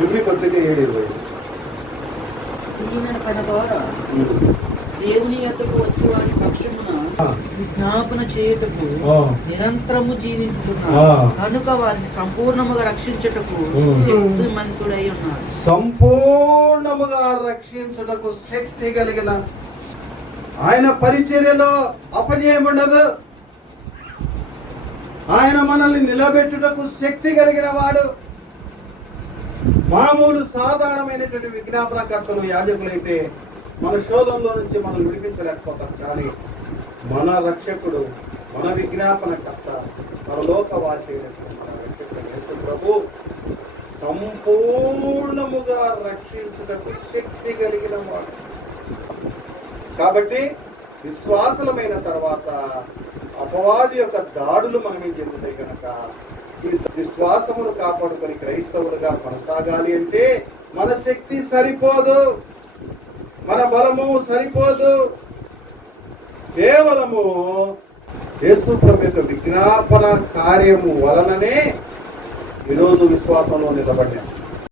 చివరి పత్రిక ఏడు ఇరవై దేవుని వచ్చి వారి పక్షమున. విజ్ఞాపన చేయుటకు. నిరంతరము జీవించుతున్నారు. కనుక వారిని సంపూర్ణముగా రక్షించుటకు. శక్తిమంతుడై ఉన్నారు సంపూర్ణముగా రక్షించుటకు శక్తి కలిగిన ఆయన పరిచర్యలో అపజయం ఉండదు ఆయన మనల్ని నిలబెట్టుటకు శక్తి కలిగిన వాడు మామూలు సాధారణమైనటువంటి విజ్ఞాపనకర్తలు యాజకులైతే మన శోధంలో నుంచి మనం విడిపించలేకపోతాం కానీ మన రక్షకుడు మన విజ్ఞాపనకర్త పరలోకవాసి అయినటువంటి ప్రభు సంపూర్ణముగా రక్షించుటకు శక్తి కలిగిన వాడు. కాబట్టి విశ్వాసలమైన తర్వాత అపవాది యొక్క దాడులు మనం ఏం చెందుతాయి కనుక విశ్వాసమును కాపాడుకొని క్రైస్తవులుగా కొనసాగాలి అంటే మన శక్తి సరిపోదు మన బలము సరిపోదు. కేవలము యేసు ప్రభు యొక్క విజ్ఞాపన కార్యము వలననే ఈరోజు విశ్వాసంలో నిలబడ్డాము